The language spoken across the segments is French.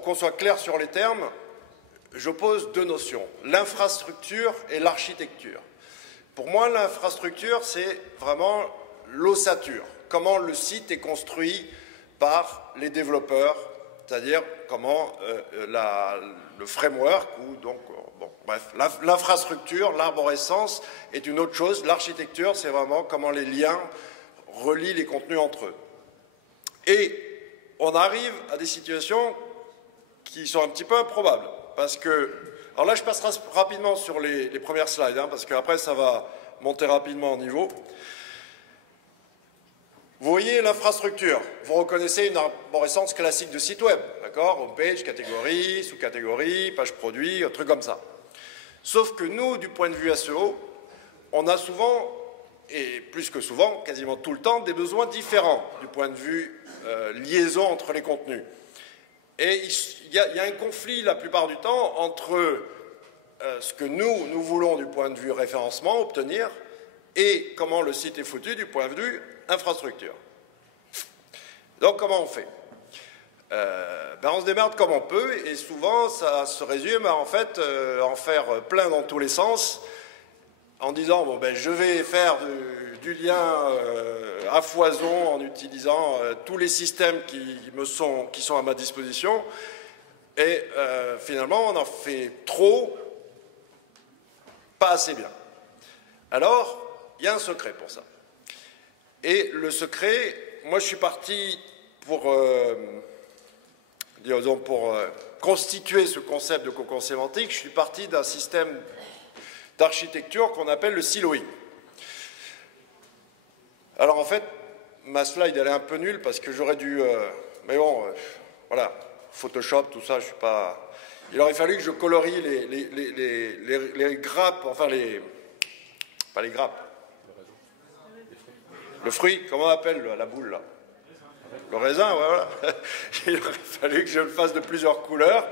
qu'on soit clair sur les termes, j'oppose deux notions, l'infrastructure et l'architecture. Pour moi, l'infrastructure, c'est vraiment l'ossature, comment le site est construit par les développeurs, c'est-à-dire comment le framework, ou donc, bon, bref, l'infrastructure, l'arborescence est une autre chose. L'architecture, c'est vraiment comment les liens relient les contenus entre eux. Et on arrive à des situations qui sont un petit peu improbables, parce que, alors là je passerai rapidement sur les premières slides, hein, parce qu'après ça va monter rapidement en niveau. Vous voyez l'infrastructure, vous reconnaissez une arborescence classique de site web, d'accord? Homepage, catégorie, sous-catégorie, page produit, un truc comme ça. Sauf que nous, du point de vue SEO, on a souvent, et plus que souvent, quasiment tout le temps, des besoins différents du point de vue liaison entre les contenus. Et il y a un conflit la plupart du temps entre ce que nous voulons du point de vue référencement obtenir et comment le site est foutu du point de vue infrastructure. Donc comment on fait? On se démerde comme on peut, et souvent ça se résume à en fait en faire plein dans tous les sens, en disant bon ben je vais faire du lien à foison en utilisant tous les systèmes qui sont à ma disposition, et finalement on en fait trop, pas assez bien. Alors il y a un secret pour ça. Et le secret, moi je suis parti pour constituer ce concept de cocon sémantique, je suis parti d'un système d'architecture qu'on appelle le siloing. Alors en fait, ma slide elle est un peu nulle parce que j'aurais dû... mais bon, voilà, Photoshop, tout ça, je suis pas... Il aurait fallu que je colorie les grappes, enfin les... Pas les grappes. Le fruit, comment on appelle la boule là? Le raisin, voilà. Il aurait fallu que je le fasse de plusieurs couleurs,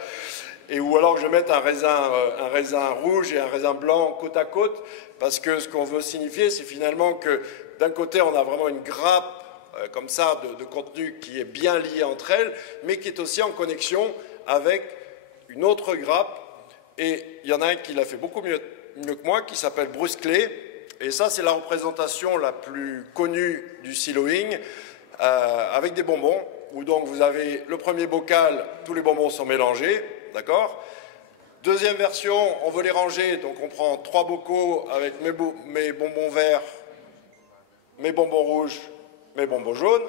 ou alors que je mette un raisin rouge et un raisin blanc côte à côte, parce que ce qu'on veut signifier, c'est finalement que d'un côté, on a vraiment une grappe comme ça de contenu qui est bien liée entre elles, mais qui est aussi en connexion avec une autre grappe. Et il y en a un qui l'a fait beaucoup mieux que moi, qui s'appelle Bruce Clay. Et ça, c'est la représentation la plus connue du siloing, avec des bonbons, où donc vous avez le premier bocal, tous les bonbons sont mélangés, d'accord? Deuxième version, on veut les ranger, donc on prend 3 bocaux avec mes bonbons verts, mes bonbons rouges, mes bonbons jaunes.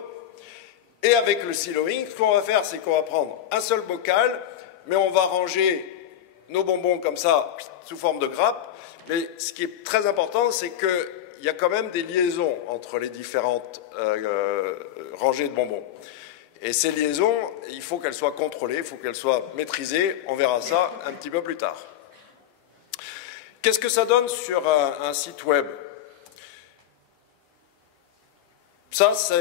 Et avec le siloing, ce qu'on va faire, c'est qu'on va prendre un seul bocal, mais on va ranger nos bonbons comme ça, sous forme de grappe. Mais ce qui est très important, c'est qu'il y a quand même des liaisons entre les différentes rangées de bonbons. Et ces liaisons, il faut qu'elles soient contrôlées, il faut qu'elles soient maîtrisées. On verra ça un petit peu plus tard. Qu'est-ce que ça donne sur un site web? Ça, ça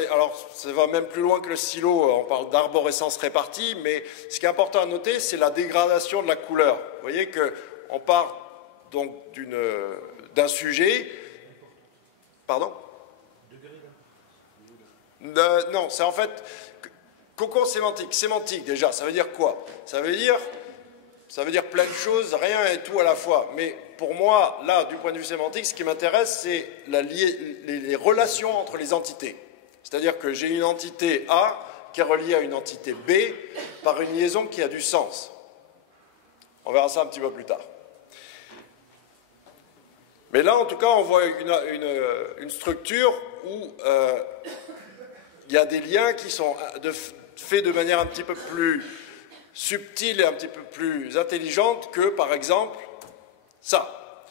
va même plus loin que le silo, on parle d'arborescence répartie, mais ce qui est important à noter, c'est la dégradation de la couleur. Vous voyez qu'on part donc d'un sujet... Pardon? Non, c'est en fait... Cocon sémantique. Sémantique, déjà, ça veut dire quoi? Ça veut dire plein de choses, rien et tout à la fois. Mais pour moi, là, du point de vue sémantique, ce qui m'intéresse, c'est les relations entre les entités. C'est-à-dire que j'ai une entité A qui est reliée à une entité B par une liaison qui a du sens. On verra ça un petit peu plus tard. Mais là, en tout cas, on voit une structure où il y a des liens qui sont faits de manière un petit peu plus subtile et un petit peu plus intelligente que, par exemple, ça.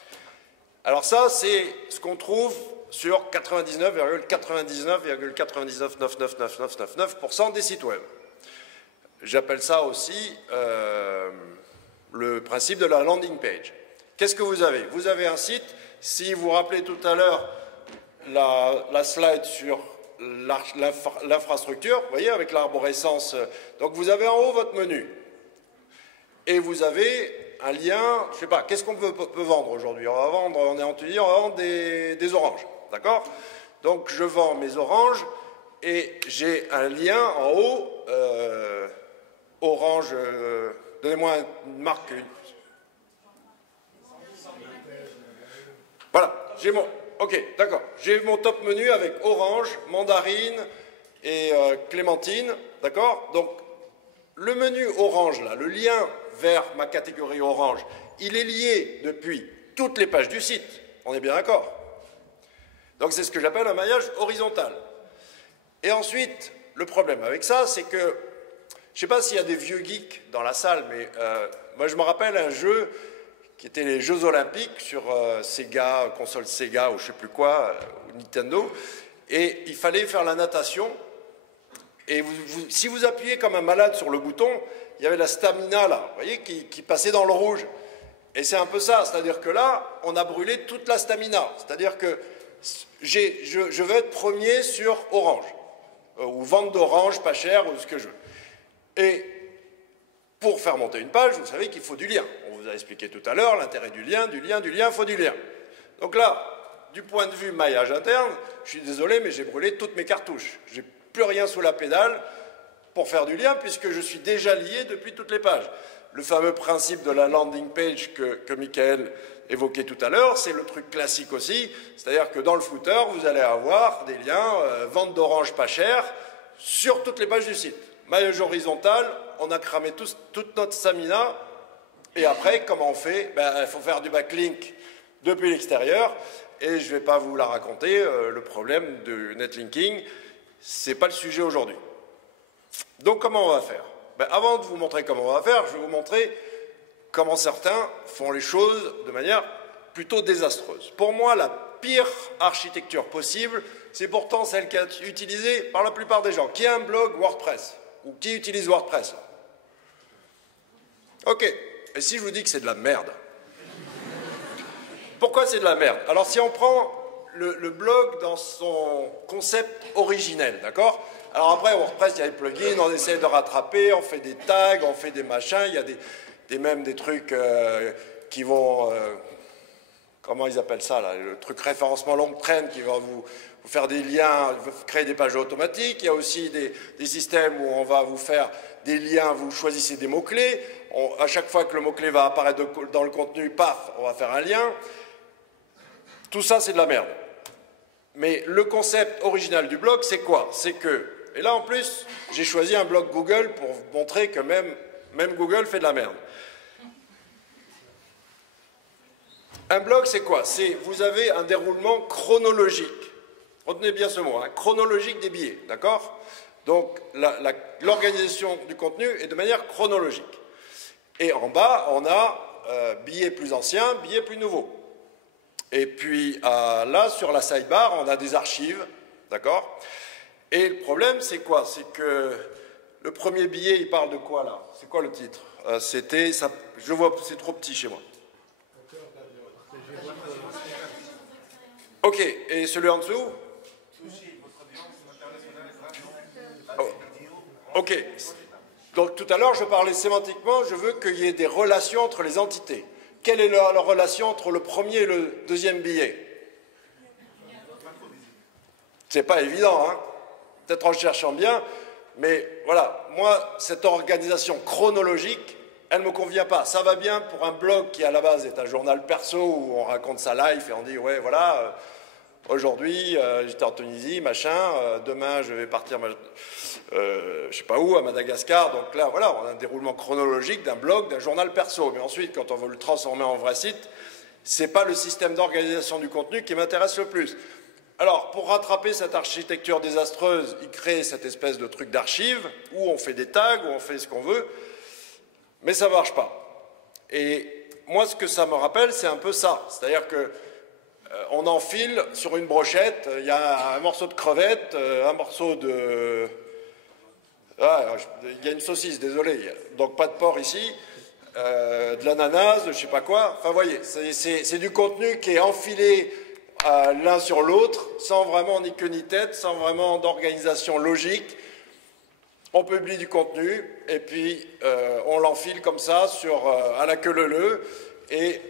Alors ça, c'est ce qu'on trouve sur 99,99,9999999% des sites web. J'appelle ça aussi le principe de la landing page. Qu'est-ce que vous avez? Vous avez un site, si vous vous rappelez tout à l'heure la slide sur l'infrastructure, vous voyez, avec l'arborescence, donc vous avez en haut votre menu, et vous avez un lien, je ne sais pas, qu'est-ce qu'on peut vendre aujourd'hui? On est en Tunisie, on va vendre des oranges, d'accord? Donc je vends mes oranges, et j'ai un lien en haut Orange, donnez-moi une marque. Voilà, j'ai mon... Ok, d'accord. J'ai mon top menu avec orange, mandarine et clémentine, d'accord? Donc, le menu orange, là, le lien vers ma catégorie orange, il est lié depuis toutes les pages du site. On est bien d'accord? Donc, c'est ce que j'appelle un maillage horizontal. Et ensuite, le problème avec ça, c'est que, je ne sais pas s'il y a des vieux geeks dans la salle, mais moi, je me rappelle un jeu qui était les Jeux Olympiques sur Sega, console Sega ou je ne sais plus quoi, ou Nintendo, et il fallait faire la natation, et si vous appuyez comme un malade sur le bouton, il y avait la stamina là, vous voyez, qui passait dans le rouge. Et c'est un peu ça, c'est-à-dire que là, on a brûlé toute la stamina, c'est-à-dire que je veux être premier sur orange, ou vente d'orange pas cher, ou ce que je veux. Et pour faire monter une page, vous savez qu'il faut du lien. On vous a expliqué tout à l'heure l'intérêt du lien, il faut du lien. Donc là, du point de vue maillage interne, je suis désolé, mais j'ai brûlé toutes mes cartouches. J'ai plus rien sous la pédale pour faire du lien, puisque je suis déjà lié depuis toutes les pages. Le fameux principe de la landing page que Michael évoquait tout à l'heure, c'est le truc classique aussi, c'est-à-dire que dans le footer, vous allez avoir des liens vente d'orange pas cher sur toutes les pages du site. Maillage horizontal, on a cramé toute notre stamina, et après, comment on fait? Il faut faire du backlink depuis l'extérieur, et je ne vais pas vous la raconter, le problème de netlinking, ce n'est pas le sujet aujourd'hui. Donc comment on va faire? Avant de vous montrer comment on va faire, je vais vous montrer comment certains font les choses de manière plutôt désastreuse. Pour moi, la pire architecture possible, c'est pourtant celle qui est utilisée par la plupart des gens. Qui a un blog WordPress? Ou qui utilise WordPress? Ok, et si je vous dis que c'est de la merde? Pourquoi c'est de la merde? Alors si on prend le blog dans son concept originel, d'accord? Alors après, WordPress, il y a des plugins, on essaie de rattraper, on fait des tags, on fait des machins, il y a même des trucs qui vont... comment ils appellent ça, là? Le truc référencement longue traîne qui va vous faire des liens, créer des pages automatiques. Il y a aussi des systèmes où on va vous faire des liens, vous choisissez des mots-clés. À chaque fois que le mot-clé va apparaître dans le contenu, paf, on va faire un lien. Tout ça, c'est de la merde. Mais le concept original du blog, c'est quoi? C'est que, et là en plus, j'ai choisi un blog Google pour montrer que même Google fait de la merde. Un blog, c'est quoi? C'est, vous avez un déroulement chronologique. Retenez bien ce mot, hein, chronologique des billets, d'accord? Donc, l'organisation du contenu est de manière chronologique. Et en bas, on a billets plus anciens, billets plus nouveaux. Et puis, là, sur la sidebar, on a des archives, d'accord? Et le problème, c'est quoi? C'est que le premier billet, il parle de quoi, là? C'est quoi le titre? C'était, je vois, c'est trop petit chez moi. Ok, et celui en dessous? Oh. Ok, donc tout à l'heure je parlais sémantiquement, je veux qu'il y ait des relations entre les entités. Quelle est la relation entre le premier et le deuxième billet? C'est pas évident, hein? Peut-être en cherchant bien, mais voilà, moi, cette organisation chronologique, elle ne me convient pas. Ça va bien pour un blog qui, à la base, est un journal perso où on raconte sa life et on dit, ouais, voilà, aujourd'hui, j'étais en Tunisie, machin, demain, je vais partir, je sais pas où, à Madagascar. Donc là, voilà, on a un déroulement chronologique d'un blog, d'un journal perso. Mais ensuite, quand on veut le transformer en vrai site, c'est pas le système d'organisation du contenu qui m'intéresse le plus. Alors, pour rattraper cette architecture désastreuse, il crée cette espèce de truc d'archive où on fait des tags, où on fait ce qu'on veut. Mais ça ne marche pas. Et moi, ce que ça me rappelle, c'est un peu ça. C'est-à-dire qu'on enfile sur une brochette, il y a un morceau de crevette, un morceau de... Ah, il y a une saucisse, désolé. Donc pas de porc ici, de l'ananas, je ne sais pas quoi. Enfin, vous voyez, c'est du contenu qui est enfilé l'un sur l'autre, sans vraiment ni queue ni tête, sans vraiment d'organisation logique. On publie du contenu et puis on l'enfile comme ça à la queue leu-leu. Et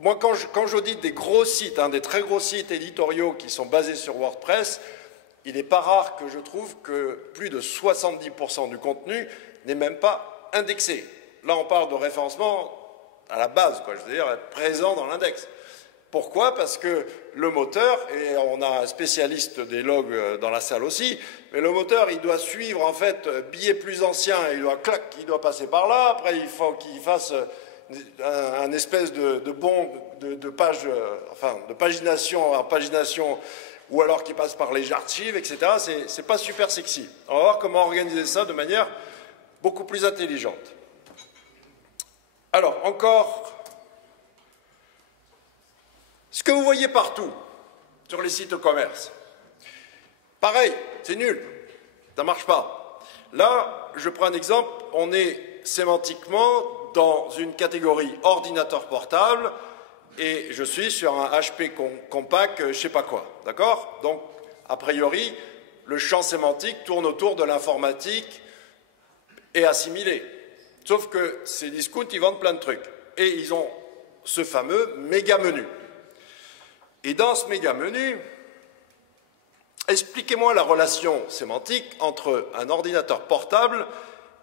moi, quand j'audite des gros sites, des très gros sites éditoriaux qui sont basés sur WordPress, il n'est pas rare que je trouve que plus de 70% du contenu n'est même pas indexé. Là, on parle de référencement à la base, quoi, je veux dire, être présent dans l'index. Pourquoi? Parce que le moteur, et on a un spécialiste des logs dans la salle aussi, mais le moteur, il doit suivre, en fait, billet plus ancien, il doit passer par là, après il faut qu'il fasse un espèce de page, enfin, de pagination en pagination, ou alors qu'il passe par les archives, etc. C'est pas super sexy. On va voir comment organiser ça de manière beaucoup plus intelligente. Alors, encore, ce que vous voyez partout sur les sites e-commerce, pareil, c'est nul, ça ne marche pas. Là, je prends un exemple, on est sémantiquement dans une catégorie ordinateur portable et je suis sur un HP compact, je ne sais pas quoi, d'accord? Donc, a priori, le champ sémantique tourne autour de l'informatique et assimilé. Sauf que ces discounts, ils vendent plein de trucs. Et ils ont ce fameux méga menu. Et dans ce méga menu, expliquez-moi la relation sémantique entre un ordinateur portable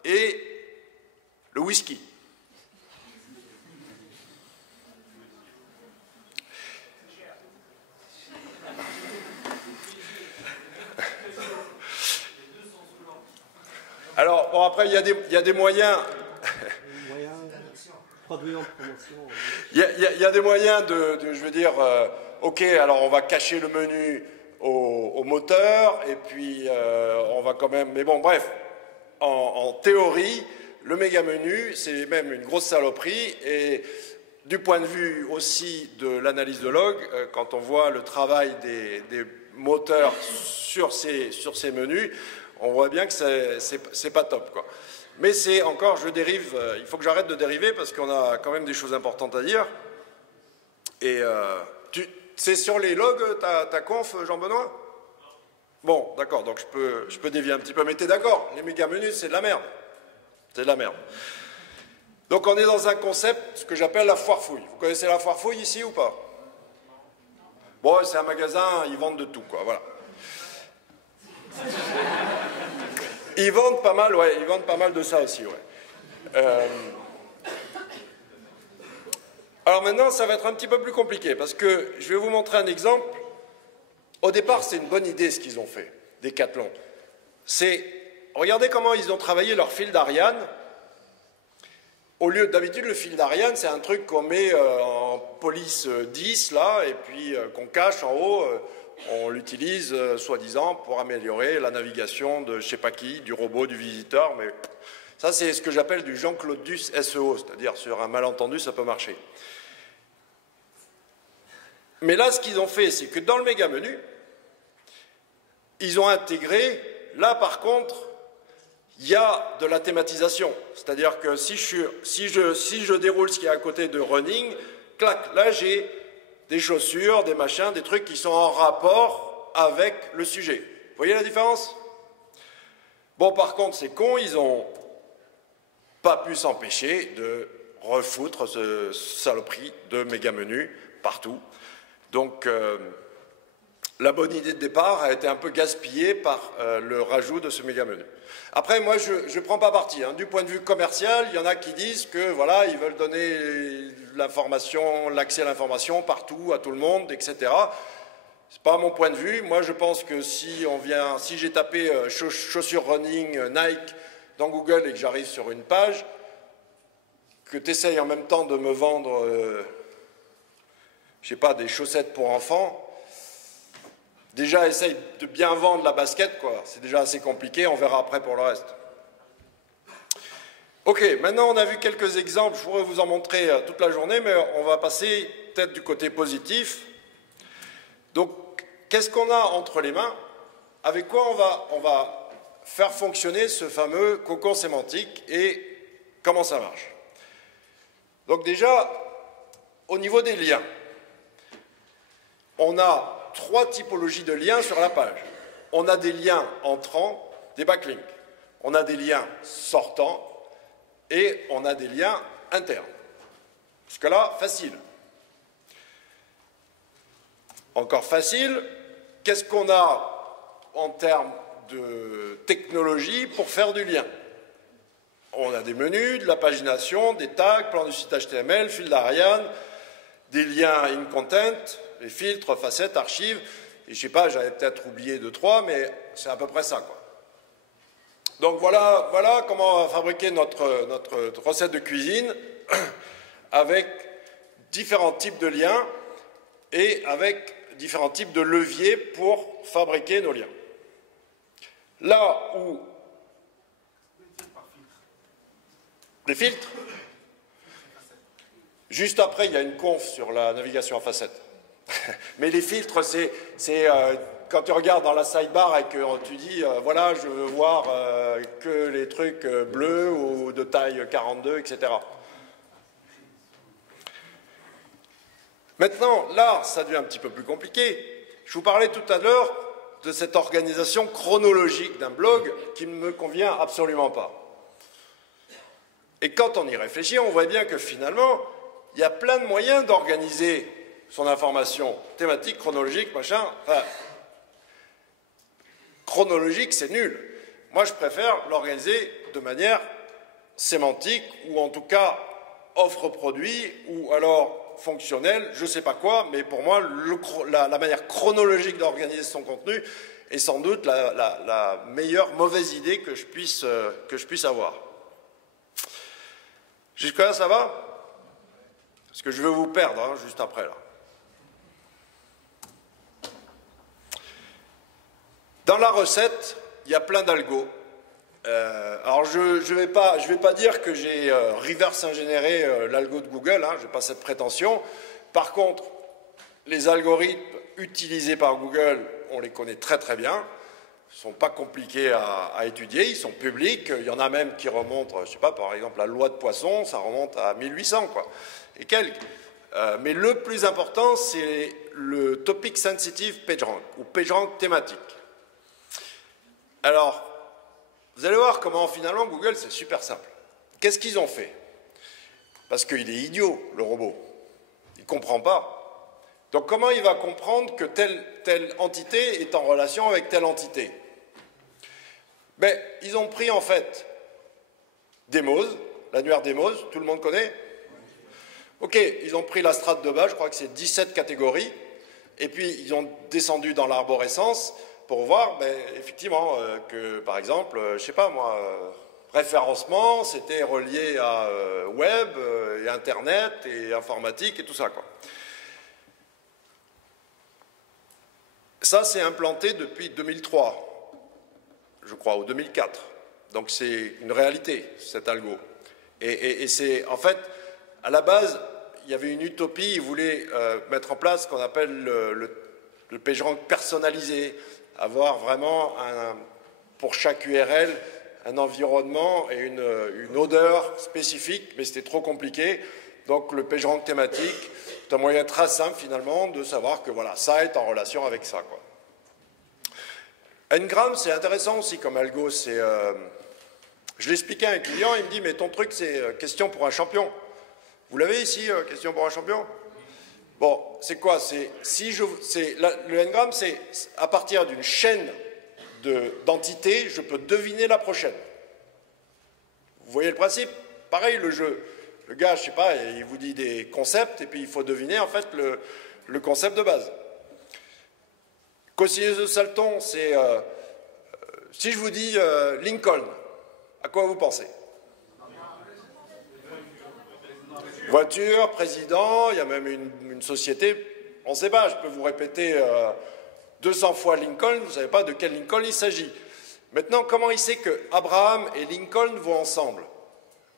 et le whisky. Alors, bon, après, il y a des moyens... Il y a des moyens je veux dire, ok, alors on va cacher le menu au moteur, et puis on va quand même... Mais bon, bref, en théorie, le méga menu, c'est même une grosse saloperie, et du point de vue aussi de l'analyse de log, quand on voit le travail des moteurs sur ces menus, on voit bien que c'est pas top, quoi. Mais c'est encore, je dérive, il faut que j'arrête de dériver parce qu'on a quand même des choses importantes à dire. Et c'est sur les logs ta conf, Jean-Benoît? Bon, d'accord, donc je peux dévier un petit peu, mais t'es d'accord, les méga menus, c'est de la merde. C'est de la merde. Donc on est dans un concept, ce que j'appelle la foire fouille. Vous connaissez la foire fouille ici ou pas? Bon, c'est un magasin, ils vendent de tout, quoi, voilà. Ils vendent pas mal, ouais, ils vendent pas mal de ça aussi, ouais. Alors maintenant, ça va être un petit peu plus compliqué, parce que je vais vous montrer un exemple. Au départ, c'est une bonne idée ce qu'ils ont fait, Decathlon. Regardez comment ils ont travaillé leur fil d'Ariane. Au lieu d'habitude, le fil d'Ariane, c'est un truc qu'on met en police 10, là, et puis qu'on cache en haut. On l'utilise, soi-disant, pour améliorer la navigation de je sais pas qui, du robot, du visiteur, mais ça, c'est ce que j'appelle du Jean-Claude Duss SEO, c'est-à-dire sur un malentendu, ça peut marcher. Mais là, ce qu'ils ont fait, c'est que dans le méga menu, ils ont intégré, là par contre, il y a de la thématisation. C'est-à-dire que si je déroule ce qui est à côté de running, clac, là j'ai des chaussures, des machins, des trucs qui sont en rapport avec le sujet. Vous voyez la différence? Bon, par contre, c'est con, ils n'ont pas pu s'empêcher de refoutre ce saloperie de méga menu partout. Donc, la bonne idée de départ a été un peu gaspillée par le rajout de ce méga menu. Après, moi, je ne prends pas parti. Hein. Du point de vue commercial, il y en a qui disent que voilà, ils veulent donner l'information, l'accès à l'information partout, à tout le monde, etc. C'est pas mon point de vue. Moi, je pense que si j'ai tapé chaussures running Nike dans Google et que j'arrive sur une page, que tu essayes en même temps de me vendre, je sais pas, des chaussettes pour enfants. Déjà, essaye de bien vendre la basket, quoi. C'est déjà assez compliqué, on verra après pour le reste. Ok, maintenant on a vu quelques exemples, je pourrais vous en montrer toute la journée, mais on va passer peut-être du côté positif. Donc, qu'est-ce qu'on a entre les mains? Avec quoi on va faire fonctionner ce fameux cocon sémantique et comment ça marche? Donc déjà, au niveau des liens, on a 3 typologies de liens sur la page. On a des liens entrants, des backlinks. On a des liens sortants et on a des liens internes. Jusque-là, facile. Encore facile, qu'est-ce qu'on a en termes de technologie pour faire du lien? On a des menus, de la pagination, des tags, plan du site HTML, fil d'Ariane, des liens in content, les filtres, facettes, archives. Et je sais pas, j'avais peut-être oublié 2-3, mais c'est à peu près ça, quoi. Donc voilà comment on va fabriquer notre recette de cuisine avec différents types de liens et avec différents types de leviers pour fabriquer nos liens. Là où... Les filtres. Juste après, il y a une conf sur la navigation en facettes. Mais les filtres, c'est quand tu regardes dans la sidebar et que tu dis, voilà, je veux voir que les trucs bleus ou de taille 42, etc. Maintenant, là, ça devient un petit peu plus compliqué. Je vous parlais tout à l'heure de cette organisation chronologique d'un blog qui ne me convient absolument pas. Et quand on y réfléchit, on voit bien que finalement, il y a plein de moyens d'organiser son information thématique, chronologique, machin. Enfin, chronologique, c'est nul. Moi, je préfère l'organiser de manière sémantique, ou en tout cas offre-produit, ou alors fonctionnelle, je ne sais pas quoi, mais pour moi, la manière chronologique d'organiser son contenu est sans doute la meilleure mauvaise idée que je puisse avoir. Jusque-là, ça va? Parce que je vais vous perdre, hein, juste après, là. Dans la recette, il y a plein d'algos. Alors, je ne vais pas dire que j'ai reverse ingénéré l'algo de Google, hein, je n'ai pas cette prétention. Par contre, les algorithmes utilisés par Google, on les connaît très très bien. Ils ne sont pas compliqués à étudier, ils sont publics. Il y en a même qui remontent, je ne sais pas, par exemple, la loi de Poisson, ça remonte à 1800, quoi, et quelques. Mais le plus important, c'est le Topic Sensitive PageRank, ou PageRank thématique. Alors, vous allez voir comment finalement Google, c'est super simple. Qu'est-ce qu'ils ont fait? Parce qu'il est idiot, le robot. Il ne comprend pas. Donc comment il va comprendre que telle entité est en relation avec telle entité? Ben, ils ont pris en fait Demos, l'annuaire Demos, tout le monde connaît? Ok, ils ont pris la strate de base, je crois que c'est 17 catégories, et puis ils ont descendu dans l'arborescence pour voir, ben, effectivement, que par exemple, je sais pas moi, référencement, c'était relié à web, et internet, et informatique, et tout ça, quoi. Ça, c'est implanté depuis 2003, je crois, ou 2004. Donc c'est une réalité, cet algo. Et c'est, en fait, à la base, il y avait une utopie, ils voulaient mettre en place ce qu'on appelle le PageRank personnalisé, avoir vraiment, pour chaque URL, un environnement et une odeur spécifique, mais c'était trop compliqué. Donc le PageRank thématique, c'est un moyen très simple finalement de savoir que voilà, ça est en relation avec ça, quoi. Ngram, c'est intéressant aussi comme algo. Je l'expliquais à un client, il me dit, mais ton truc, c'est question pour un champion. Vous l'avez ici, question pour un champion? Bon, c'est quoi? Le Ngram, c'est à partir d'une chaîne d'entités, je peux deviner la prochaine. Vous voyez le principe? Pareil, le jeu. Le gars, je sais pas, il vous dit des concepts, et puis il faut deviner, en fait, le concept de base. Cosinus de Salton, c'est... si je vous dis Lincoln, à quoi vous pensez? Voiture, président, il y a même une société, on ne sait pas, je peux vous répéter 200 fois Lincoln, vous ne savez pas de quel Lincoln il s'agit. Maintenant, comment il sait que Abraham et Lincoln vont ensemble?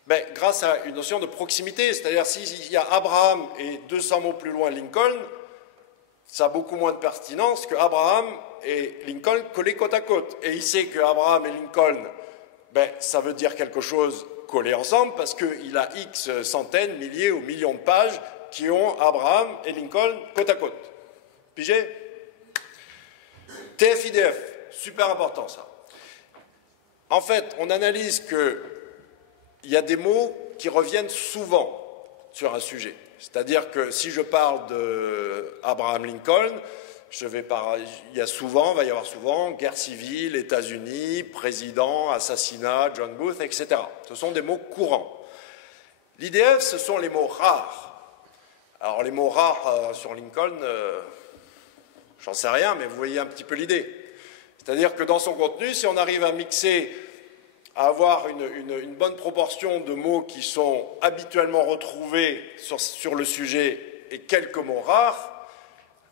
Ben, grâce à une notion de proximité, c'est-à-dire s'il y a Abraham et 200 mots plus loin Lincoln, ça a beaucoup moins de pertinence que Abraham et Lincoln collés côte à côte. Et il sait que Abraham et Lincoln, ben, ça veut dire quelque chose collé ensemble parce qu'il a X centaines, milliers ou millions de pages qui ont Abraham et Lincoln côte à côte. Pigé? TF-IDF, super important ça. En fait, on analyse qu'il y a des mots qui reviennent souvent sur un sujet. C'est-à-dire que si je parle d'Abraham Lincoln, il va y avoir souvent guerre civile, États-Unis, président, assassinat, John Booth, etc. Ce sont des mots courants. L'IDF, ce sont les mots rares. Alors les mots rares sur Lincoln, j'en sais rien, mais vous voyez un petit peu l'idée. C'est-à-dire que dans son contenu, si on arrive à mixer, à avoir une bonne proportion de mots qui sont habituellement retrouvés sur le sujet et quelques mots rares,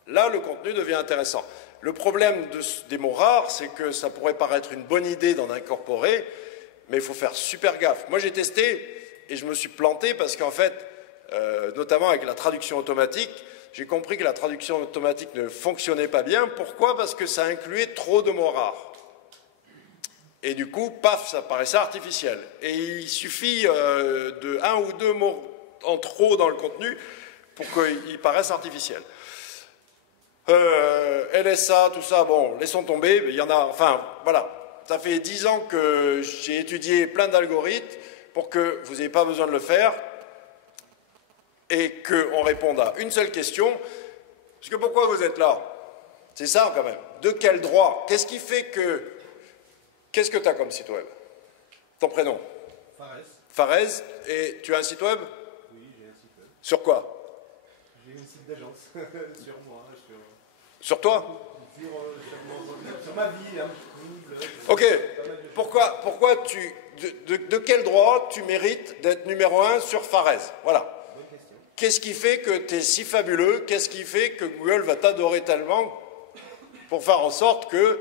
là, le contenu devient intéressant. Le problème des mots rares, c'est que ça pourrait paraître une bonne idée d'en incorporer, mais il faut faire super gaffe. Moi, j'ai testé et je me suis planté parce qu'en fait, notamment avec la traduction automatique, j'ai compris que la traduction automatique ne fonctionnait pas bien. Pourquoi? Parce que ça incluait trop de mots rares. Et du coup, paf, ça paraissait artificiel. Et il suffit de un ou deux mots en trop dans le contenu pour qu'il paraisse artificiel. LSA, tout ça, bon, laissons tomber, mais il y en a, enfin, voilà. Ça fait 10 ans que j'ai étudié plein d'algorithmes pour que vous n'ayez pas besoin de le faire et qu'on réponde à une seule question. Parce que pourquoi vous êtes là? C'est ça, quand même. De quel droit? Qu'est-ce qui fait que... Qu'est-ce que tu as comme site web? Ton prénom? Fares. Fares. Et tu as un site web? Oui, j'ai un site web. Sur quoi? J'ai un site d'agence. Sur moi. Sur toi? Sur ma vie, hein. Ok. Pourquoi de quel droit tu mérites d'être numéro 1 sur Fares? Voilà. Qu'est-ce qui fait que tu es si fabuleux? Qu'est-ce qui fait que Google va t'adorer tellement pour faire en sorte que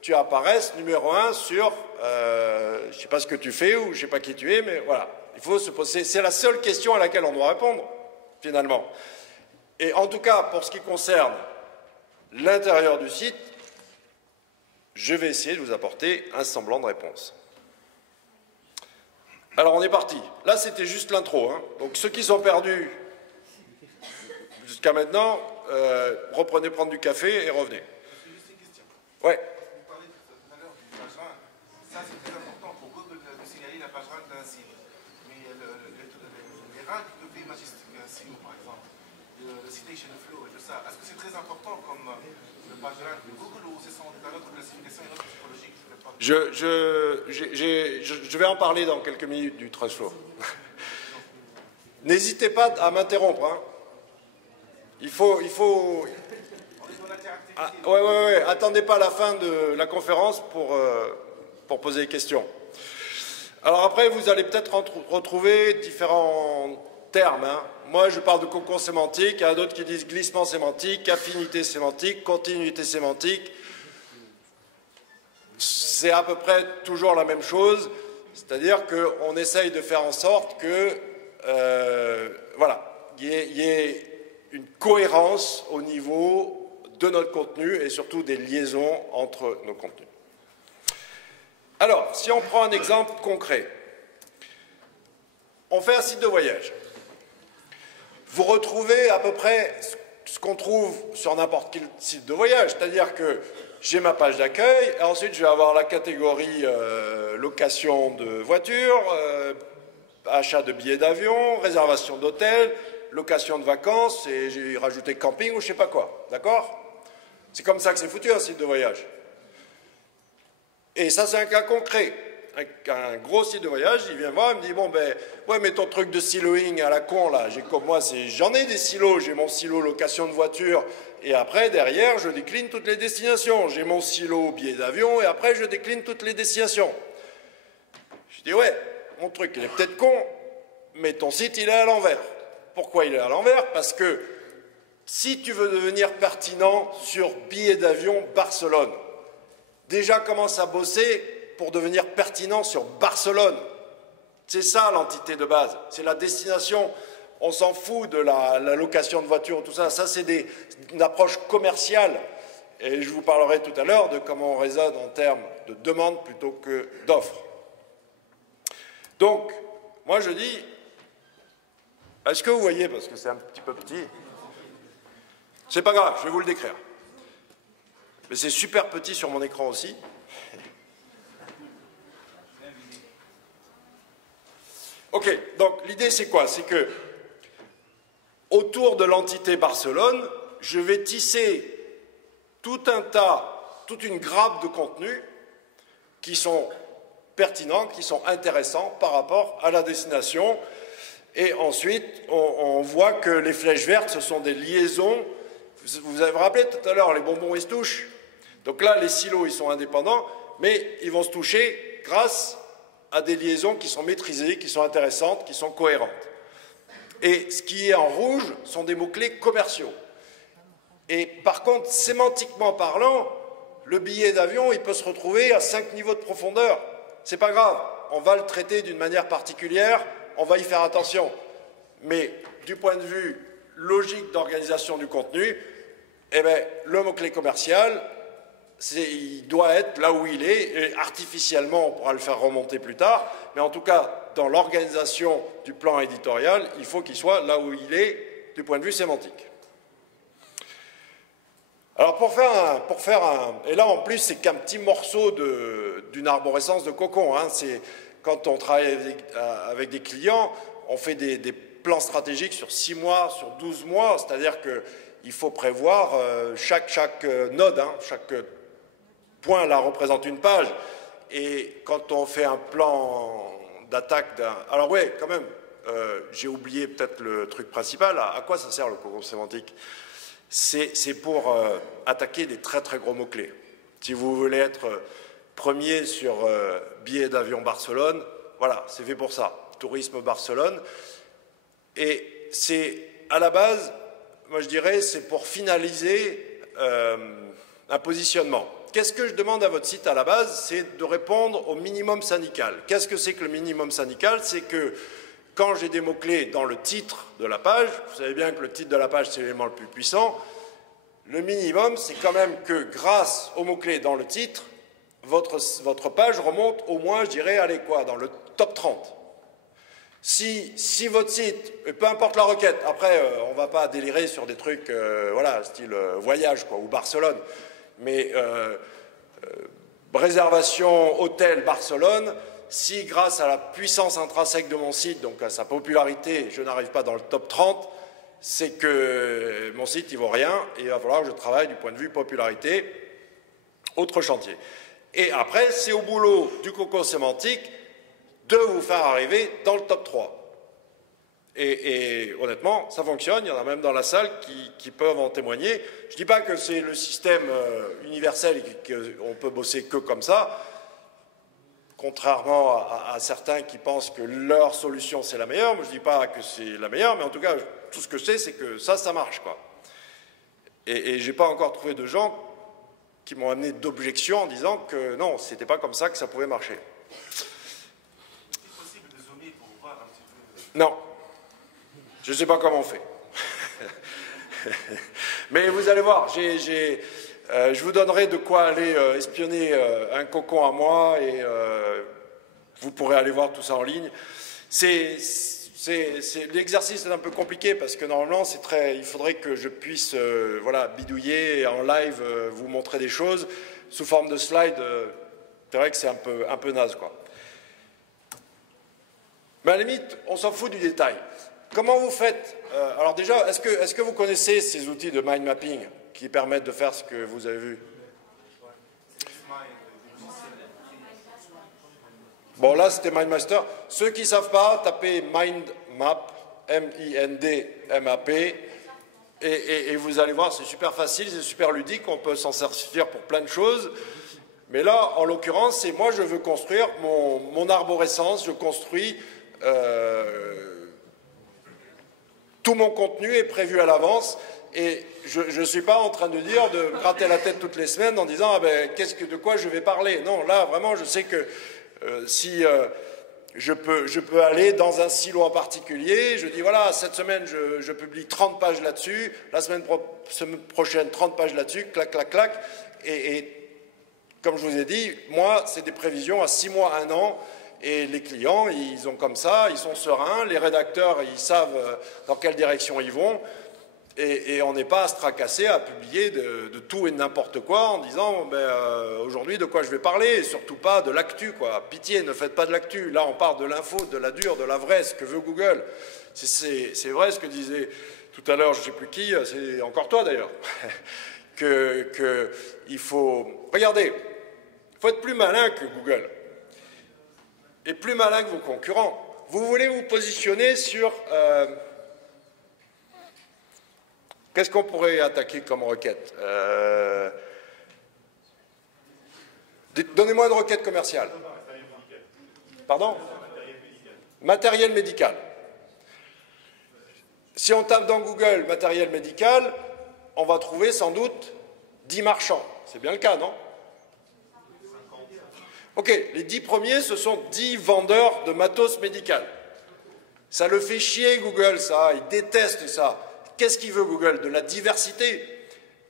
tu apparaisses numéro 1 sur, je ne sais pas ce que tu fais ou je ne sais pas qui tu es, mais voilà. Il faut se poser. C'est la seule question à laquelle on doit répondre, finalement. Et en tout cas, pour ce qui concerne l'intérieur du site, je vais essayer de vous apporter un semblant de réponse. Alors, on est parti. Là, c'était juste l'intro. Hein. Donc, ceux qui sont perdus jusqu'à maintenant, reprenez prendre du café et revenez. C'est juste une question. Ouais. Vous parlez tout à l'heure du page-run. Ça, c'est très important pour Google de signaler la page-run d'un site. Mais les rangs qui peuvent Majestic SEO, par exemple, le citation flow et tout ça, est-ce que c'est très important comme le page-run de Google ou c'est sans une autre classification, une autre psychologie que je vais en parler dans quelques minutes du TrustFlow. N'hésitez pas à m'interrompre. Hein. Il faut... Ah, ouais. Attendez pas la fin de la conférence pour poser des questions. Alors après, vous allez peut-être retrouver différents termes. Hein. Moi, je parle de cocon sémantique. Il y en a d'autres qui disent glissement sémantique, affinité sémantique, continuité sémantique. C'est à peu près toujours la même chose. C'est-à-dire qu'on essaye de faire en sorte que, voilà, il y ait une cohérence au niveau de notre contenu et surtout des liaisons entre nos contenus. Alors, si on prend un exemple concret, on fait un site de voyage. Vous retrouvez à peu près ce qu'on trouve sur n'importe quel site de voyage, c'est-à-dire que j'ai ma page d'accueil, et ensuite je vais avoir la catégorie location de voiture, achat de billets d'avion, réservation d'hôtel, location de vacances, et j'ai rajouté camping ou je sais pas quoi, d'accord? C'est comme ça que c'est foutu un site de voyage. Et ça, c'est un cas concret. Un gros site de voyage, il vient voir, il me dit, bon, ben, ouais, mais ton truc de siloing à la con, là, comme moi, j'en ai des silos, j'ai mon silo location de voiture, et après, derrière, je décline toutes les destinations. J'ai mon silo billet d'avion, et après, je décline toutes les destinations. Je dis, ouais, mon truc, il est peut-être con, mais ton site, il est à l'envers. Pourquoi il est à l'envers? Parce que si tu veux devenir pertinent sur billet d'avion Barcelone, déjà commence à bosser pour devenir pertinent sur Barcelone. C'est ça l'entité de base, c'est la destination. On s'en fout de la location de voiture, tout ça. Ça, c'est une approche commerciale. Et je vous parlerai tout à l'heure de comment on raisonne en termes de demande plutôt que d'offre. Donc, moi je dis, est-ce que vous voyez, parce que c'est un petit peu petit, c'est pas grave, je vais vous le décrire. Mais c'est super petit sur mon écran aussi. Ok, donc l'idée c'est quoi? C'est que autour de l'entité Barcelone, je vais tisser toute une grappe de contenus qui sont pertinents, qui sont intéressants par rapport à la destination. Et ensuite, on voit que les flèches vertes, ce sont des liaisons. Vous avez rappelé tout à l'heure, les bonbons, ils se touchent. Donc là, les silos, ils sont indépendants, mais ils vont se toucher grâce à des liaisons qui sont maîtrisées, qui sont intéressantes, qui sont cohérentes. Et ce qui est en rouge sont des mots-clés commerciaux. Et par contre, sémantiquement parlant, le billet d'avion, il peut se retrouver à 5 niveaux de profondeur. C'est pas grave, on va le traiter d'une manière particulière, on va y faire attention. Mais du point de vue logique d'organisation du contenu, eh bien, le mot-clé commercial, il doit être là où il est, et artificiellement, on pourra le faire remonter plus tard, mais en tout cas, dans l'organisation du plan éditorial, il faut qu'il soit là où il est du point de vue sémantique. Alors pour faire un... Et là en plus c'est qu'un petit morceau d'une arborescence de cocon. Hein. C'est quand on travaille avec des clients, on fait des plans stratégiques sur 6 mois, sur 12 mois, c'est-à-dire qu'il faut prévoir chaque node, hein, chaque point là représente une page. Et quand on fait un plan d'attaque d'un... Alors oui, quand même, j'ai oublié peut-être le truc principal. À quoi ça sert le cocon sémantique ? C'est pour attaquer des très très gros mots-clés. Si vous voulez être premier sur billet d'avion Barcelone, voilà, c'est fait pour ça. Tourisme Barcelone. Et c'est, à la base, moi je dirais, c'est pour finaliser un positionnement. Qu'est-ce que je demande à votre site à la base? C'est de répondre au minimum syndical. Qu'est-ce que c'est que le minimum syndical? C'est que quand j'ai des mots-clés dans le titre de la page, vous savez bien que le titre de la page, c'est l'élément le plus puissant, le minimum, c'est quand même que grâce aux mots-clés dans le titre, votre page remonte au moins, je dirais, allez quoi, dans le top 30. Si votre site, peu importe la requête, après, on ne va pas délirer sur des trucs, voilà, style voyage, quoi, ou Barcelone, mais réservation hôtel Barcelone, si grâce à la puissance intrinsèque de mon site, donc à sa popularité, je n'arrive pas dans le top 30, c'est que mon site, il vaut rien, et il va falloir que je travaille du point de vue popularité, autre chantier. Et après, c'est au boulot du cocon sémantique de vous faire arriver dans le top 3. Et honnêtement, ça fonctionne, il y en a même dans la salle qui peuvent en témoigner. Je ne dis pas que c'est le système universel et qu'on peut bosser que comme ça, contrairement à certains qui pensent que leur solution c'est la meilleure. Moi je ne dis pas que c'est la meilleure, mais en tout cas, tout ce que je sais, c'est que ça marche, quoi. Et je n'ai pas encore trouvé de gens qui m'ont amené d'objections en disant que non, c'était pas comme ça que ça pouvait marcher. C'est possible de zoomer pour voir un petit peu. Non, je ne sais pas comment on fait. Mais vous allez voir, je vous donnerai de quoi aller espionner un cocon à moi et vous pourrez aller voir tout ça en ligne. L'exercice est un peu compliqué parce que normalement il faudrait que je puisse voilà, bidouiller et en live vous montrer des choses sous forme de slide. C'est vrai que c'est un peu naze, quoi. Mais à la limite, on s'en fout du détail. Comment vous faites alors déjà, est-ce que vous connaissez ces outils de mind mapping qui permettent de faire ce que vous avez vu? Bon, là, c'était MindMaster. Ceux qui ne savent pas, tapez MindMap, M-I-N-D-M-A-P, et vous allez voir, c'est super facile, c'est super ludique, on peut s'en servir pour plein de choses. Mais là, en l'occurrence, c'est moi, je veux construire mon arborescence, je construis... tout mon contenu est prévu à l'avance et je ne suis pas en train de dire de me gratter la tête toutes les semaines en disant ah ben, de quoi je vais parler. Non, là vraiment je sais que si je peux aller dans un silo en particulier, je dis voilà cette semaine je publie 30 pages là-dessus, la semaine prochaine 30 pages là-dessus, clac clac clac et comme je vous ai dit, moi c'est des prévisions à 6 mois, 1 an. Et les clients, ils ont comme ça, ils sont sereins, les rédacteurs, ils savent dans quelle direction ils vont, et on n'est pas à se tracasser, à publier de tout et de n'importe quoi en disant aujourd'hui de quoi je vais parler, et surtout pas de l'actu, quoi. Pitié, ne faites pas de l'actu, là on parle de l'info, de la dure, de la vraie, ce que veut Google. C'est vrai ce que disait tout à l'heure, je ne sais plus qui, c'est encore toi d'ailleurs, il faut... Regardez, il faut être plus malin que Google et plus malin que vos concurrents. Vous voulez vous positionner sur... Qu'est-ce qu'on pourrait attaquer comme requête? Donnez-moi une requête commerciale. Pardon? Matériel médical. Si on tape dans Google matériel médical, on va trouver sans doute 10 marchands. C'est bien le cas, non? Ok, les 10 premiers, ce sont 10 vendeurs de matos médical. Ça le fait chier, Google, ça. Il déteste ça. Qu'est-ce qu'il veut, Google? De la diversité.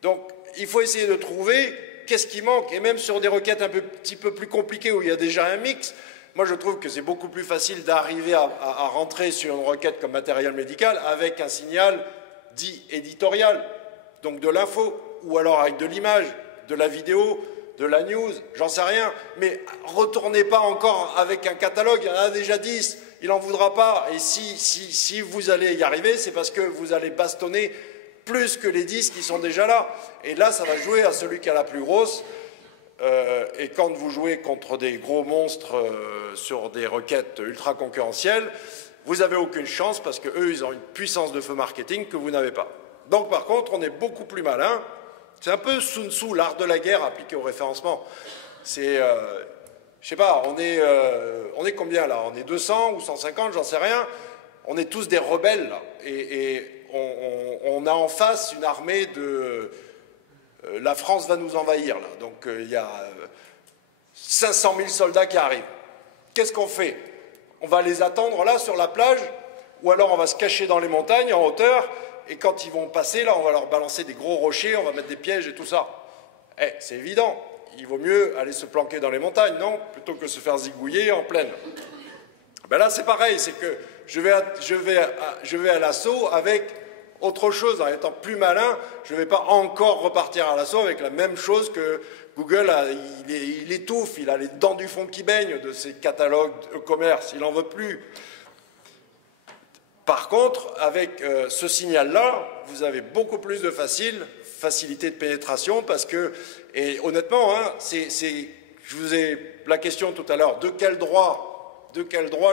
Donc, il faut essayer de trouver qu'est-ce qui manque. Et même sur des requêtes un petit peu plus compliquées où il y a déjà un mix, moi, je trouve que c'est beaucoup plus facile d'arriver à rentrer sur une requête comme matériel médical avec un signal dit éditorial, donc de l'info, ou alors avec de l'image, de la vidéo, de la news, j'en sais rien. Mais retournez pas encore avec un catalogue, il y en a déjà 10, il n'en voudra pas. Et si vous allez y arriver, c'est parce que vous allez bastonner plus que les 10 qui sont déjà là. Et là, ça va jouer à celui qui a la plus grosse. Et quand vous jouez contre des gros monstres sur des requêtes ultra concurrentielles, vous n'avez aucune chance parce qu'eux, ils ont une puissance de feu marketing que vous n'avez pas. Donc par contre, on est beaucoup plus malin. C'est un peu Sun Tzu, l'art de la guerre appliqué au référencement. C'est, je sais pas, on est combien là? On est 200 ou 150, j'en sais rien. On est tous des rebelles là. Et on a en face une armée de... la France va nous envahir, là. Donc il y a 500 000 soldats qui arrivent. Qu'est-ce qu'on fait? On va les attendre là sur la plage, ou alors on va se cacher dans les montagnes en hauteur, et quand ils vont passer là, on va leur balancer des gros rochers, on va mettre des pièges et tout ça. Eh, c'est évident, il vaut mieux aller se planquer dans les montagnes, non? Plutôt que se faire zigouiller en plaine. Ben là c'est pareil, c'est que je vais à l'assaut avec... autre chose, en étant plus malin, je ne vais pas encore repartir à l'assaut avec la même chose que Google, il étouffe, il a les dents du fond qui baignent de ses catalogues e-commerce, il n'en veut plus. Par contre, avec ce signal-là, vous avez beaucoup plus de facilité de pénétration parce que, et honnêtement, hein, je vous ai la question tout à l'heure, de quel droit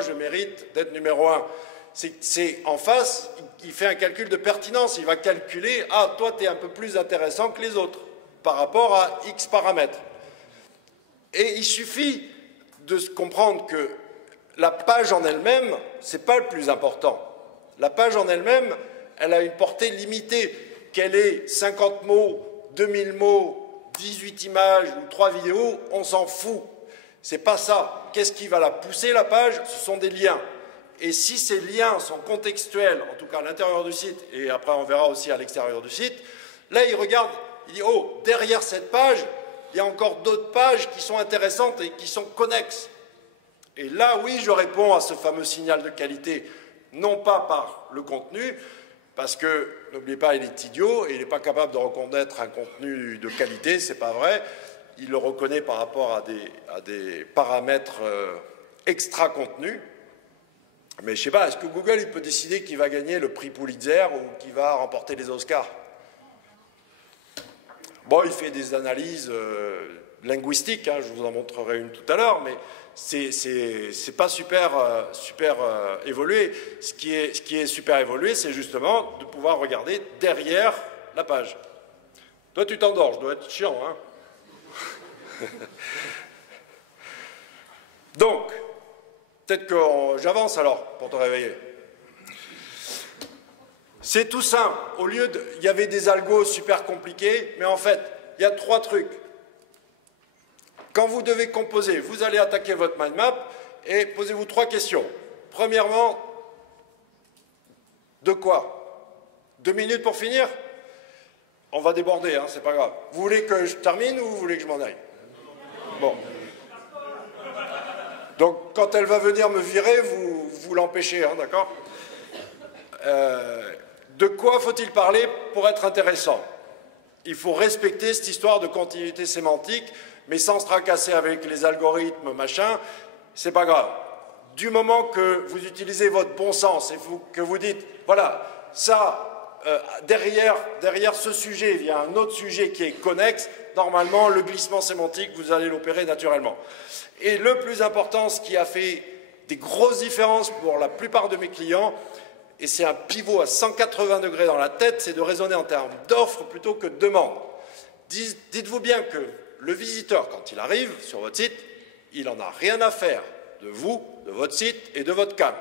je mérite d'être numéro 1? C'est en face, il fait un calcul de pertinence, il va calculer, ah, toi, tu es un peu plus intéressant que les autres, par rapport à X paramètres. Et il suffit de comprendre que la page en elle-même, ce n'est pas le plus important. La page en elle-même, elle a une portée limitée, qu'elle ait 50 mots, 2000 mots, 18 images ou 3 vidéos, on s'en fout. C'est pas ça. Qu'est-ce qui va la pousser, la page? Ce sont des liens. Et si ces liens sont contextuels, en tout cas à l'intérieur du site, et après on verra aussi à l'extérieur du site, là il regarde, il dit, oh, derrière cette page, il y a encore d'autres pages qui sont intéressantes et qui sont connexes. Et là, oui, je réponds à ce fameux signal de qualité, non pas par le contenu, parce que, n'oubliez pas, il est idiot et il n'est pas capable de reconnaître un contenu de qualité, c'est pas vrai. Il le reconnaît par rapport à des paramètres extra-contenus. Mais je ne sais pas, est-ce que Google il peut décider qu'il va gagner le prix Pulitzer ou qu'il va remporter les Oscars? Bon, il fait des analyses linguistiques, hein, je vous en montrerai une tout à l'heure, mais c'est pas super évolué. Ce qui est super évolué, c'est justement de pouvoir regarder derrière la page. Toi, tu t'endors, je dois être chiant, hein. Donc, peut-être que j'avance alors pour te réveiller. C'est tout simple. Au lieu de... Il y avait des algos super compliqués, mais en fait, il y a 3 trucs. Quand vous devez composer, vous allez attaquer votre mind map et posez-vous 3 questions. Premièrement, de quoi? 2 minutes pour finir? On va déborder, hein, c'est pas grave. Vous voulez que je termine ou vous voulez que je m'en aille? Bon. Donc, quand elle va venir me virer, vous l'empêchez, hein, d'accord? De quoi faut-il parler pour être intéressant? Il faut respecter cette histoire de continuité sémantique, mais sans se tracasser avec les algorithmes, machin, c'est pas grave. Du moment que vous utilisez votre bon sens et que vous dites, voilà, ça, derrière ce sujet, il y a un autre sujet qui est connexe. Normalement, le glissement sémantique, vous allez l'opérer naturellement. Et le plus important, ce qui a fait des grosses différences pour la plupart de mes clients, et c'est un pivot à 180 degrés dans la tête, c'est de raisonner en termes d'offres plutôt que de demande. Dites-vous bien que le visiteur, quand il arrive sur votre site, il n'en a rien à faire de vous, de votre site et de votre cam.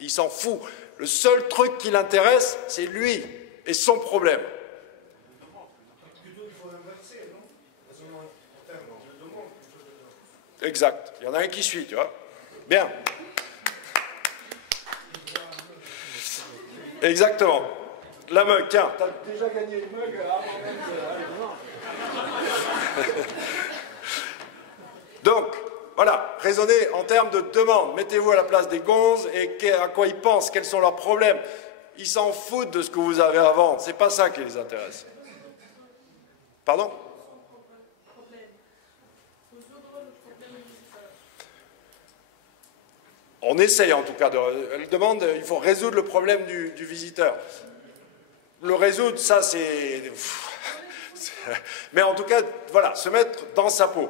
Il s'en fout. Le seul truc qui l'intéresse, c'est lui et son problème. Exact. Il y en a un qui suit, tu vois. Bien. Exactement. La mug, tiens, t'as déjà gagné une mug Donc, voilà, raisonnez en termes de demande. Mettez-vous à la place des gonzes et à quoi ils pensent, quels sont leurs problèmes. Ils s'en foutent de ce que vous avez à vendre. C'est pas ça qui les intéresse. Pardon ? On essaye en tout cas. Elle demande, il faut résoudre le problème du visiteur. Le résoudre, ça c'est... Mais en tout cas, voilà, se mettre dans sa peau.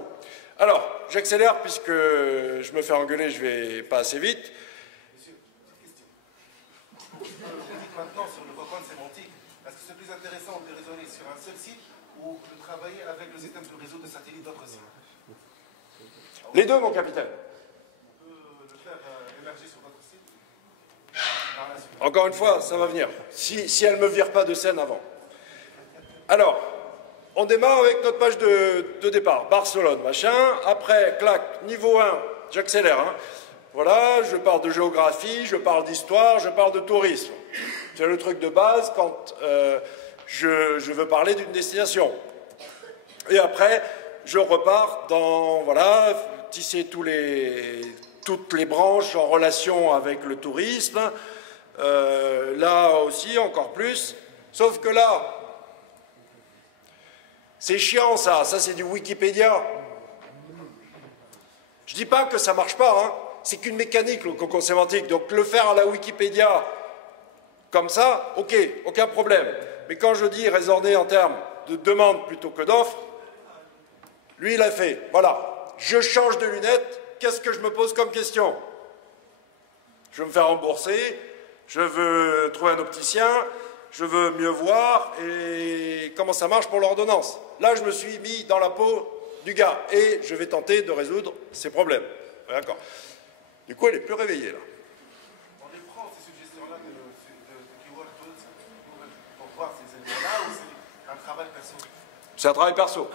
Alors, j'accélère puisque je me fais engueuler, je vais pas assez vite. Monsieur, petite question. Vous dites maintenant sur le record sémantique, est-ce que c'est plus intéressant de raisonner sur un seul site ou de travailler avec le système de réseau de satellites d'autres sites? Les deux, mon capitaine. On peut le faire émerger sur votre site par la suite. Encore une fois, ça va venir. Si elle ne me vire pas de scène avant. Alors, on démarre avec notre page de départ. Barcelone, machin. Après, clac, niveau 1, j'accélère. Hein. Voilà, je parle de géographie, je parle d'histoire, je parle de tourisme. C'est le truc de base quand je veux parler d'une destination. Et après, je repars dans, voilà, tisser toutes les branches en relation avec le tourisme. Là aussi, encore plus. Sauf que là, c'est chiant ça c'est du Wikipédia. Je dis pas que ça marche pas, hein. C'est qu'une mécanique le cocon sémantique. Donc le faire à la Wikipédia comme ça, ok, aucun problème. Mais quand je dis raisonner en termes de demande plutôt que d'offre, lui il a fait, voilà, je change de lunettes, qu'est-ce que je me pose comme question? Je veux me faire rembourser, je veux trouver un opticien, je veux mieux voir, et comment ça marche pour l'ordonnance? Là, je me suis mis dans la peau du gars, et je vais tenter de résoudre ses problèmes. D'accord. Du coup, elle est plus réveillée, là. On les prend, ces suggestions-là de Keyword Tools pour voir ces éléments-là ou c'est un travail perso? C'est un travail perso.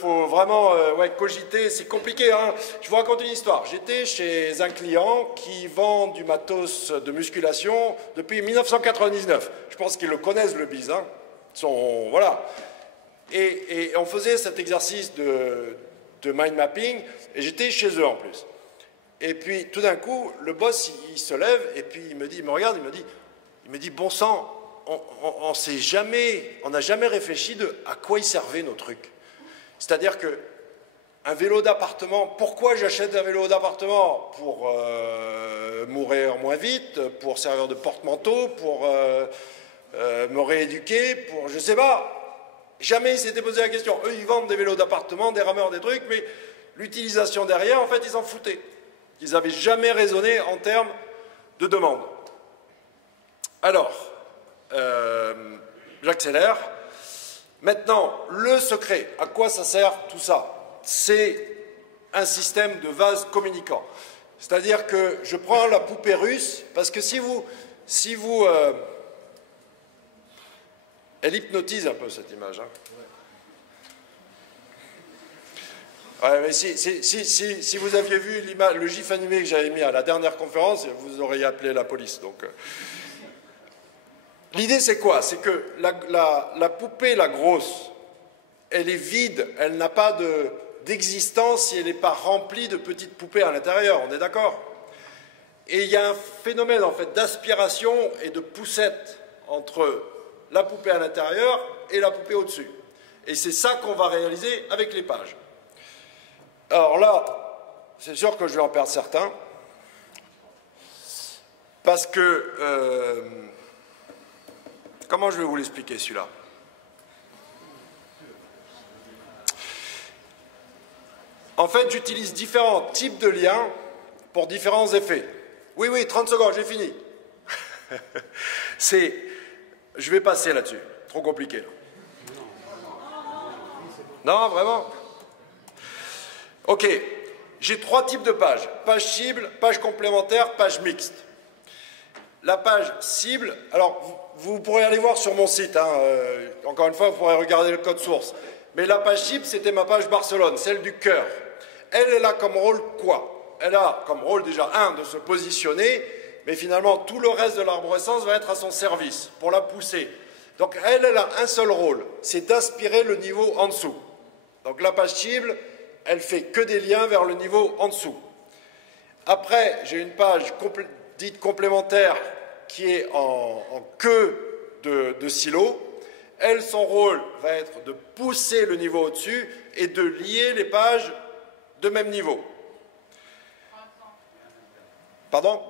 Faut vraiment cogiter, c'est compliqué. Hein. Je vous raconte une histoire. J'étais chez un client qui vend du matos de musculation depuis 1999. Je pense qu'ils le connaissent, le biz. Hein. Voilà. Et on faisait cet exercice de mind mapping, et j'étais chez eux en plus. Et puis, tout d'un coup, le boss, il se lève, et puis il me regarde, il me dit, bon sang, on n'a jamais réfléchi à quoi ils servaient nos trucs. C'est-à-dire que un vélo d'appartement, pourquoi j'achète un vélo d'appartement? Pour mourir moins vite, pour servir de porte-manteau, pour me rééduquer, pour je sais pas. Jamais ils s'étaient posé la question. Eux, ils vendent des vélos d'appartement, des rameurs, des trucs, mais l'utilisation derrière, en fait, ils s'en foutaient. Ils n'avaient jamais raisonné en termes de demande. Alors, j'accélère. Maintenant, le secret, à quoi ça sert tout ça? C'est un système de vase communicant. C'est-à-dire que je prends la poupée russe, parce que si vous elle hypnotise un peu cette image. Hein. Ouais, mais si vous aviez vu le gif animé que j'avais mis à la dernière conférence, vous auriez appelé la police. Donc, l'idée, c'est quoi? C'est que la poupée, la grosse, elle est vide, elle n'a pas d'existence si elle n'est pas remplie de petites poupées à l'intérieur, on est d'accord? Et il y a un phénomène, en fait, d'aspiration et de poussette entre la poupée à l'intérieur et la poupée au-dessus. Et c'est ça qu'on va réaliser avec les pages. Alors là, c'est sûr que je vais en perdre certains, parce que Comment je vais vous l'expliquer celui-là? En fait, j'utilise différents types de liens pour différents effets. Oui, oui, 30 secondes, j'ai fini. Je vais passer là-dessus. Trop compliqué. Là. Non, vraiment. Ok, j'ai 3 types de pages. Page cible, page complémentaire, page mixte. La page cible, alors vous pourrez aller voir sur mon site, hein, encore une fois, vous pourrez regarder le code source. Mais la page cible, c'était ma page Barcelone, celle du cœur. Elle a comme rôle quoi? Elle a comme rôle déjà, de se positionner, mais finalement, tout le reste de l'arborescence va être à son service, pour la pousser. Donc elle a un seul rôle, c'est d'aspirer le niveau en dessous. Donc la page cible, elle fait que des liens vers le niveau en dessous. Après, j'ai une page dite complémentaire qui est en queue de silo. Elle, son rôle va être de pousser le niveau au-dessus et de lier les pages de même niveau. Pardon?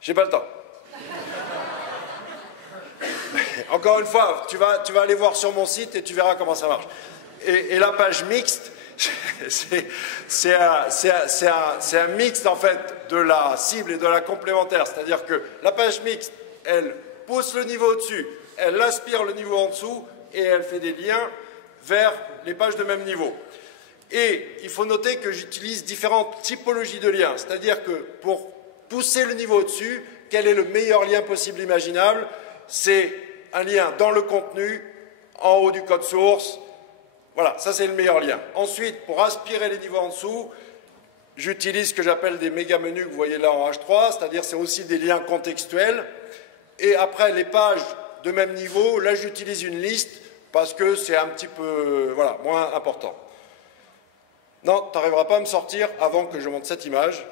J'ai pas le temps. Encore une fois, tu vas aller voir sur mon site et tu verras comment ça marche. Et la page mixte, c'est un mixte en fait de la cible et de la complémentaire. C'est-à-dire que la page mixte, elle pousse le niveau au-dessus, elle aspire le niveau en dessous et elle fait des liens vers les pages de même niveau. Et il faut noter que j'utilise différentes typologies de liens. C'est-à-dire que pour pousser le niveau au-dessus, quel est le meilleur lien possible imaginable? C'est un lien dans le contenu, en haut du code source. Voilà, ça c'est le meilleur lien. Ensuite, pour aspirer les niveaux en dessous, j'utilise ce que j'appelle des méga menus que vous voyez là en H3, c'est-à-dire c'est aussi des liens contextuels. Et après, les pages de même niveau, là j'utilise une liste parce que c'est un petit peu moins important. Non, tu n'arriveras pas à me sortir avant que je monte cette image.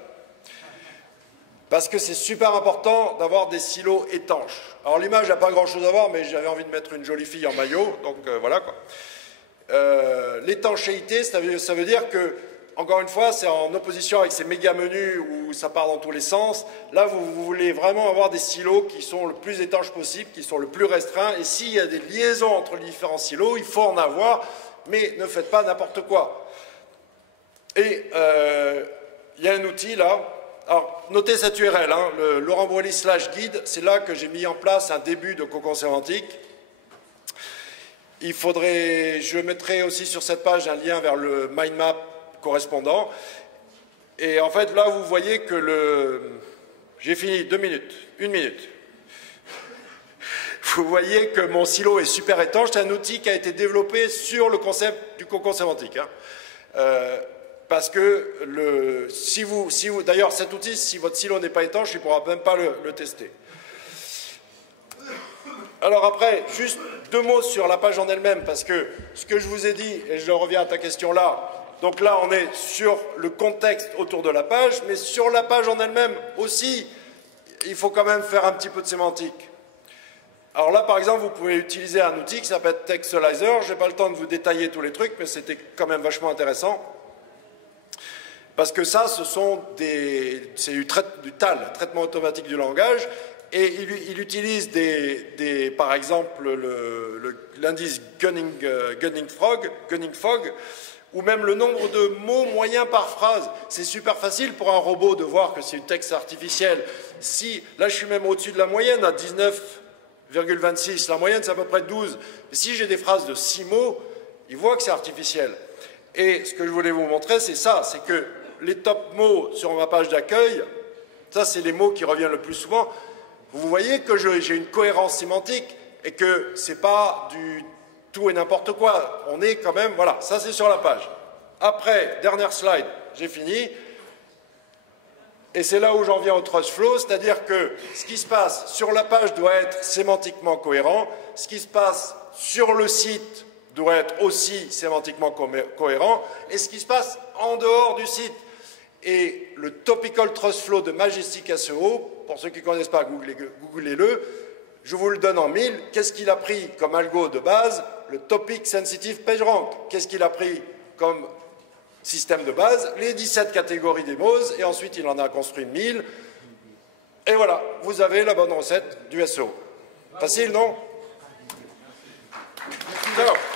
Parce que c'est super important d'avoir des silos étanches. Alors l'image n'a pas grand-chose à voir, mais j'avais envie de mettre une jolie fille en maillot, donc voilà quoi. L'étanchéité, ça veut dire que, encore une fois, c'est en opposition avec ces méga menus où ça part dans tous les sens. Là, vous voulez vraiment avoir des silos qui sont le plus étanches possible, qui sont le plus restreints. Et s'il y a des liaisons entre les différents silos, il faut en avoir, mais ne faites pas n'importe quoi. Et il y a un outil là. Alors, notez cette URL, hein, le Laurent Breuilly /guide, c'est là que j'ai mis en place un début de cocon sémantique. Je mettrai aussi sur cette page un lien vers le mind map correspondant. Et en fait, là, vous voyez que j'ai fini 2 minutes, 1 minute. Vous voyez que mon silo est super étanche. C'est un outil qui a été développé sur le concept du cocon sémantique. Hein. Parce que d'ailleurs, cet outil, si votre silo n'est pas étanche, il ne pourra même pas le tester. Alors après, juste 2 mots sur la page en elle-même, parce que ce que je vous ai dit, et je reviens à ta question là, donc là on est sur le contexte autour de la page, mais sur la page en elle-même aussi, il faut quand même faire un petit peu de sémantique. Alors là par exemple, vous pouvez utiliser un outil qui s'appelle Textualizer, je n'ai pas le temps de vous détailler tous les trucs, mais c'était quand même vachement intéressant. Parce que ça, c'est du TAL, traitement automatique du langage, et il utilise par exemple l'indice Gunning Fog, ou même le nombre de mots moyens par phrase. C'est super facile pour un robot de voir que c'est du texte artificiel. Là, je suis même au-dessus de la moyenne, à 19,26. La moyenne, c'est à peu près 12. Mais si j'ai des phrases de 6 mots, il voit que c'est artificiel. Et ce que je voulais vous montrer, c'est ça, c'est que les top mots sur ma page d'accueil, ça c'est les mots qui reviennent le plus souvent. Vous voyez que j'ai une cohérence sémantique et que c'est pas du tout et n'importe quoi. On est quand même, voilà, ça c'est sur la page. Après, dernière slide, j'ai fini. Et c'est là où j'en viens au trust flow, c'est-à-dire que ce qui se passe sur la page doit être sémantiquement cohérent, ce qui se passe sur le site doit être aussi sémantiquement cohérent, et ce qui se passe en dehors du site. Et le Topical Trust Flow de Majestic SEO, pour ceux qui ne connaissent pas, googlez-le, je vous le donne en 1000. Qu'est-ce qu'il a pris comme algo de base? Le Topic Sensitive PageRank. Qu'est-ce qu'il a pris comme système de base? Les 17 catégories des mots, et ensuite il en a construit 1000. Et voilà, vous avez la bonne recette du SEO. Facile, non? Ciao.